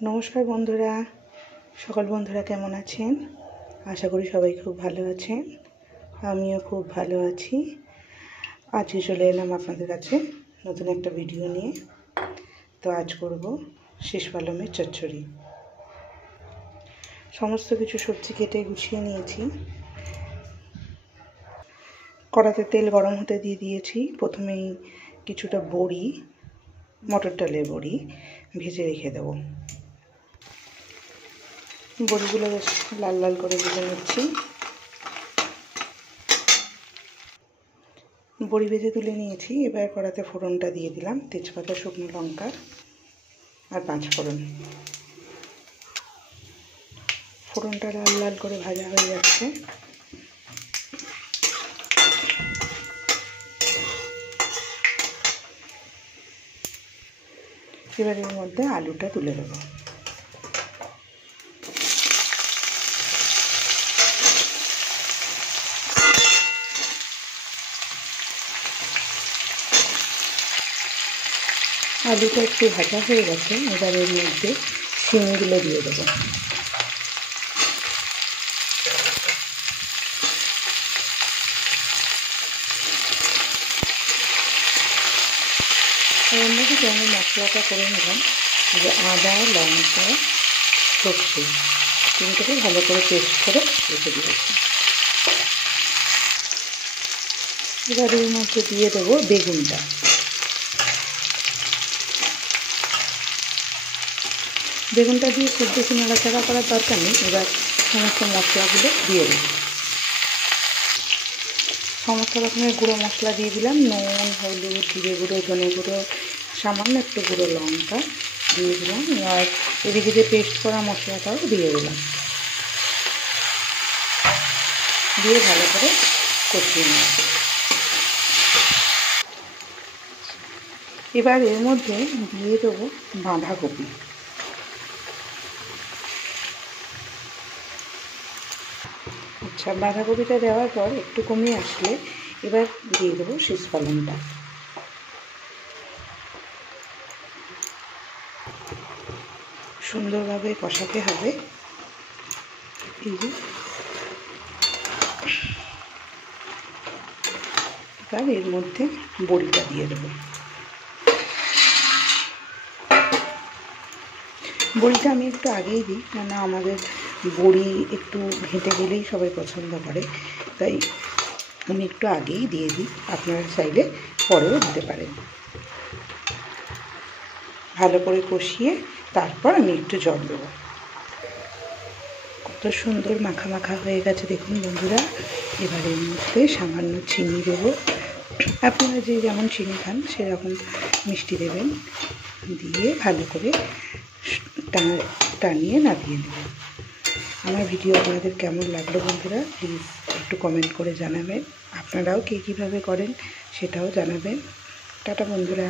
নমস্কার বন্ধুরা, সকল বন্ধুরা কেমন আছেন? আশা করি সবাই খুব ভালো আছেন। আমিও খুব ভালো আছি। আজকে চলে এলাম আপনাদের কাছে নতুন একটা ভিডিও নিয়ে। তো আজ করব শীষ পালমের চচ্চড়ি। সমস্ত কিছু সবজি কেটে গুছিয়ে নিয়েছি। কড়াতে তেল গরম হতে দিয়ে দিয়েছি। প্রথমেই কিছুটা বড়ি, মটর ডালের বড়ি ভেজে রেখে দেবো। বড়িগুলো বেশ লাল লাল করে ভেজে নিচ্ছি। বড়ি ভেজে তুলে নিয়েছি। এবার কড়াতে ফোড়নটা দিয়ে দিলাম, তেজপাতা, শুকনো লঙ্কা আর 5 ফোড়ন। ফোড়নটা লাল লাল করে ভাজা হয়ে যাচ্ছে। এবার এর মধ্যে আলুটা তুলে দেবো। আলুটা একটু ভাজা হয়ে গেছে। এবার এর মধ্যে শিমগুলো দিয়ে দেবো। এর মধ্যে আমি মশলাটা করে নিলাম, যে আদা, লঙ্কা, সর্ষে তিনটাকে ভালো করে পেস্ট করে রেখে দিয়েছি। এবার এর মধ্যে দিয়ে দেবো বেগুনটা। বেগুনটা দিয়ে খুব বেশি নাড়াচাড়া করার দরকার নেই। এবার সমস্ত মশলাগুলো দিয়ে দেব। সমস্ত রকমের গুঁড়ো মশলা দিয়ে দিলাম। নুন, হলুদ, জিরে গুঁড়ো, ধনে গুঁড়ো, সামান্য একটু গুঁড়ো লঙ্কা দিয়ে দিলাম। আর এদিকে যে পেস্ট করা মশলাটাও দিয়ে দিলাম। দিয়ে ভালো করে কষিয়ে নেব। এবার এর মধ্যে দিয়ে দেবো বাঁধাকপি। আচ্ছা, বাঁধাকপিটা দেওয়ার পর একটু কমে আসলে এবার দিয়ে দেবো শীষ পালংটা। সুন্দরভাবে কষাতে হবে। এবার এর মধ্যে বড়িটা দিয়ে দেবো। বড়িটা আমি একটু আগেই দিই, কেন আমাদের বড়ি একটু ঘেঁটে গেলেই সবাই পছন্দ করে, তাই আমি একটু আগেই দিয়ে দিই। আপনারা চাইলে পরেও দিতে পারেন। ভালো করে কষিয়ে তারপর আমি একটু জল দেবো। কত সুন্দর মাখা মাখা হয়ে গেছে দেখুন বন্ধুরা। এবার এর মধ্যে সামান্য চিনি দেবো। আপনারা যে যেমন চিনি খান সেরকম মিষ্টি দেবেন। দিয়ে ভালো করে টানিয়ে নামিয়ে নেবেন। আমার ভিডিও আপনাদের কেমন লাগলো বন্ধুরা, প্লিজ একটু কমেন্ট করে জানাবেন। আপনারাও কে কীভাবে করেন সেটাও জানাবেন। টাটা বন্ধুরা।